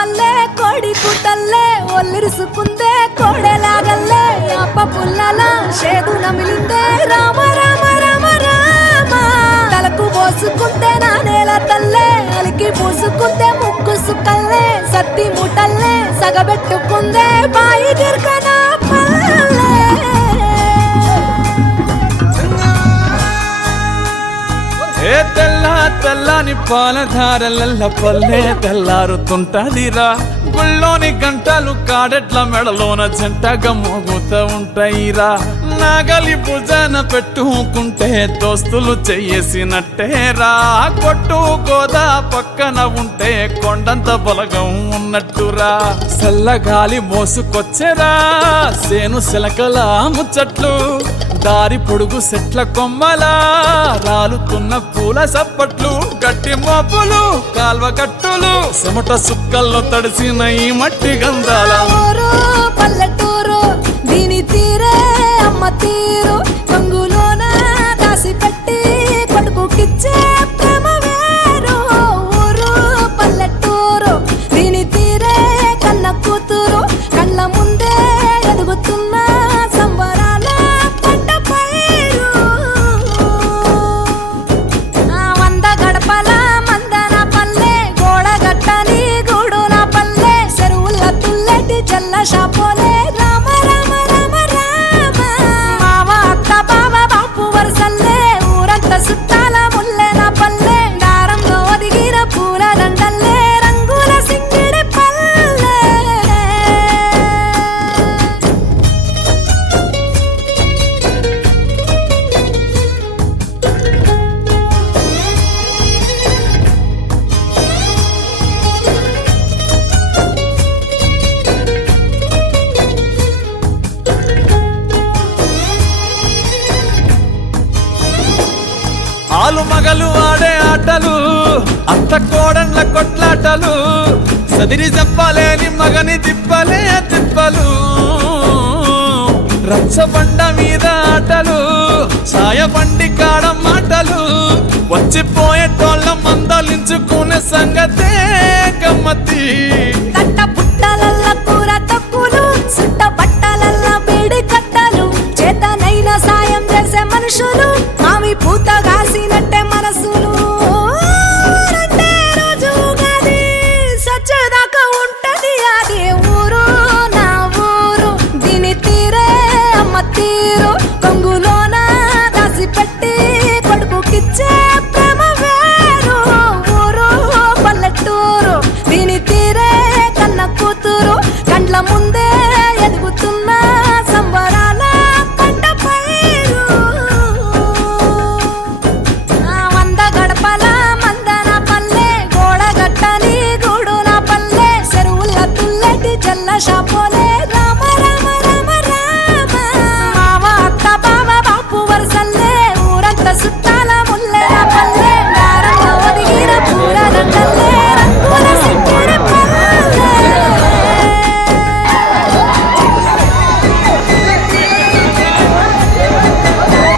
పల్లె కోడి పుట్టల్లే ఒల్లిరుసుకుందే కోడెలాగల్లే అప్ప పుల్లల షేదు నమిలిందే రామ రామ రామ రామ తలకు పోసుకుంటే నా నేల తల్లే అలికి పూసుకుంటే ముక్కు సుక్కల్లే సత్తి ముట్టల్లే సగబెట్టుకుందే బాయి గిర్కనా పల్లె ఏ తెల్ల తెల్లని పాలధారలల్ల పల్లె తెల్లారుతుంటదిరా గుళ్ళోని గంటలు కాడెట్ల మెడలోన జంటగా మోగుతూ ఉంటాయిరా నాగలి భుజాన పెట్టుకుంటే దోస్తులు చెయ్యేసినట్టేరా కొట్టు గోదా పక్కన ఉంటే కొండంత బలగం ఉన్నట్టురా చల్లగాలి మోసుకొచ్చెరా సేను శిలకల ముచ్చట్లు దారి పొడుగు సెట్ల కొమ్మలా రాలుతున్న పూల సప్పట్లు గట్టి మోపులు కాల్వ కట్టులు చెమట సుక్కల్లో తడిసిన ఈ మట్టి గంధాల పల్లెటూరు దీని తీరే అమ్మ తీరు కంగులోన దాసి పెట్టి కొడుకుకిచ్చే ప్రేమ వేరు ఊరు పల్లెటూరు దీని తీరే కన్న కూతురు కళ్ళ ముందే ఎదుగుతున్న సంబరాల పంట పైరు వంద గడపల మందన పల్లె గోడగట్టని గూడున పల్లె చెరువుల తుల్లెటి జల్ల షాపోలే రామ రామ రామ రామ మావ అత్త బావ బాపు వరసల్లే ఊరంత సుట్టాల ముల్లెన పల్లె దారంలో ఒదిగిన పూల దండల్లే రంగుల సింగిడి పల్లె ఆలు మగలు ఆడే ఆటలు అత్త కోడన్ల కొట్లాటలు సదిరి చెప్పలేని మగని తిప్పలే తిప్పలు రచ్చబండ మీద ఆటలు సాయబండి కాడ మాటలు వచ్చిపోయేటోళ్ళ మందలించుకునే సంగతే గమ్మతి తట్ట పుట్టలల్ల కూర తక్కులు సుట్ట బట్టలల్ల బేడి కట్టలు చేతనైన సాయం చేసే మనుషులు మావి పూత కాసినట్టే మనసులు రెండే రోజు గది సచ్చేదాకా ఉంటది అది ఊరు నా ఊరు దీని తీరే అమ్మ తీరు కొంగులోన దాసి పెట్టి కొడుకుకిచ్చే ప్రేమ వేరు ఊరు పల్లెటూరు దీని తీరే కన్న కూతురు కండ్ల ముందే ఎదుగుతున్న సంబరాల పంట పైరు వంద గడపల మందన పల్లె గోడగట్టని గూడున పల్లె చెరువుల తుల్లెటి జల్ల షాపోలే